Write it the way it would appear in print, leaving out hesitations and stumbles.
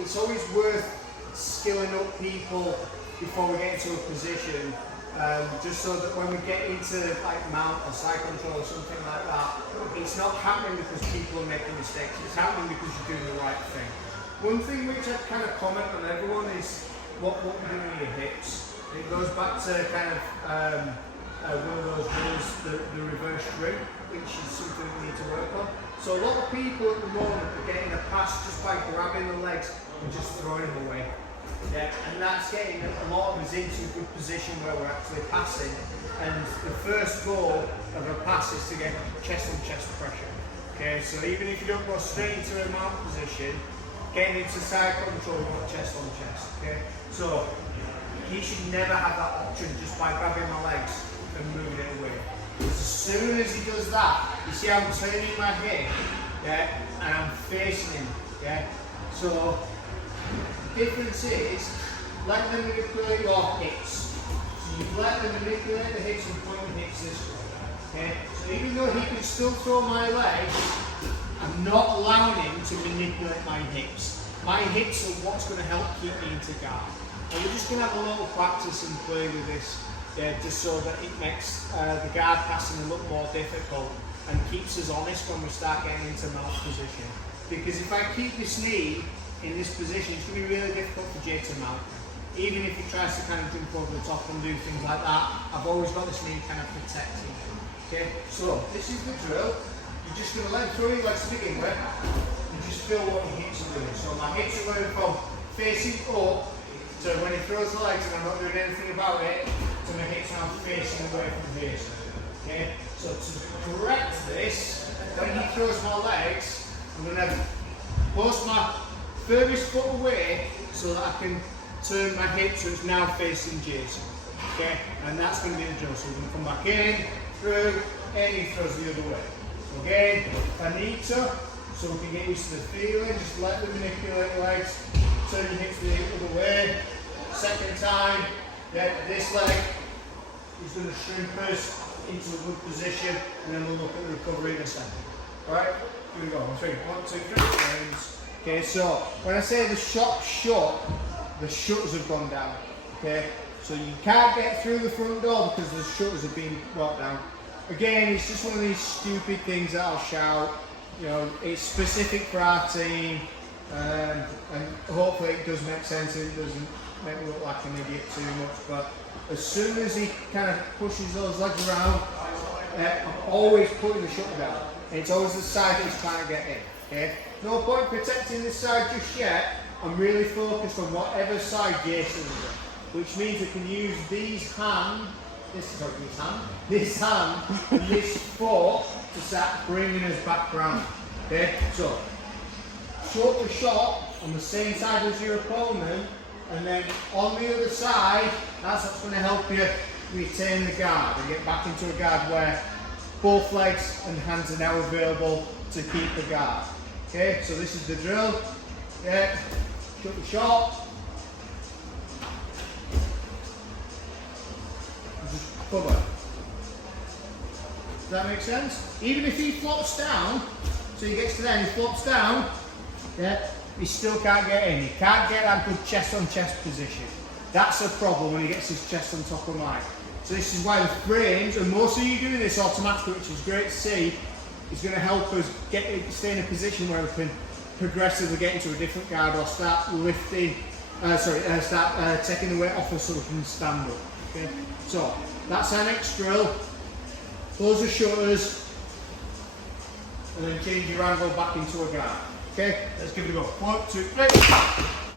it's always worth skilling up people before we get into a position, just so that when we get into like mount or side control or something like that, it's not happening because people are making mistakes, it's happening because you're doing the right thing. One thing which I kind of comment on everyone is what we're doing with your hips. It goes back to kind of one of those rules, the reverse string, which is something we need to work on. So a lot of people at the moment are getting a pass just by grabbing the legs and just throwing them away. Yeah, and that's getting a lot of us into a good position where we're actually passing. And the first goal of a pass is to get chest on chest pressure. Okay, so even if you don't go straight into a mount position, getting into side control, you want chest on chest. Okay, so he should never have that option just by grabbing my legs and moving it away. Because as soon as he does that, you see how I'm turning my head, yeah, and I'm facing him, yeah. So the difference is, let them manipulate your hips. So you let them manipulate the hips and point the hips this way. Okay? So even though he can still throw my legs, I'm not allowing him to manipulate my hips. My hips are what's going to help keep me into guard. And we're just going to have a little practice and play with this, just so that it makes the guard passing a little more difficult and keeps us honest when we start getting into mount position. Because if I keep this knee in this position, it's going to be really difficult for Jay to mount. Even if he tries to kind of jump over the top and do things like that, I've always got this knee kind of protecting him. Okay, so this is the drill. You're just going to let through your legs to begin with, and just feel what your hips are doing. So my hips are going from facing up to when he throws the legs and I'm not doing anything about it, to my hips now facing away from this. Okay, so to correct this, when he throws my legs, I'm going to post my furthest foot away so that I can turn my hips so it's now facing Jason. Okay, and that's going to be the drill. So we're going to come back in, through, and he throws the other way. Again, if I need to, so we can get used to the feeling, just let them manipulate legs, turn your hips the other way. Second time, this leg is going to shrink us into a good position, and then we'll look at the recovery in a second. Alright, here we go. 1, 2, 3, rounds. Okay, so when I say the shop's shut, the shutters have gone down. Okay, so you can't get through the front door because the shutters have been brought down. Again, it's just one of these stupid things that I'll shout. You know, it's specific for our team, and hopefully it does make sense and it doesn't make me look like an idiot too much. But as soon as he kind of pushes those legs around, I'm always putting the shutter down. And it's always the side that he's trying to get in. Okay? No point protecting this side just yet. I'm really focused on whatever side Jason is in, which means we can use this hand and this foot to start bringing us back round. Okay, so shoulder shot on the same side as your opponent, and then on the other side, that's what's going to help you retain the guard and get back into a guard where both legs and hands are now available to keep the guard. Okay, so this is the drill. Yeah, shoulder shot. Just cover. Does that make sense? Even if he flops down, so he gets to there and he flops down, yeah, he still can't get in. He can't get that good chest on chest position. That's a problem when he gets his chest on top of mine. So this is why the frames, and most of you doing this automatically, which is great to see, is going to help us stay in a position where we can progressively get into a different guard or start lifting, start taking the weight off us so we can stand up. Okay, so that's our next drill. Close the shutters and then change your angle back into a guard. Okay, let's give it a go. 1, 2, 3.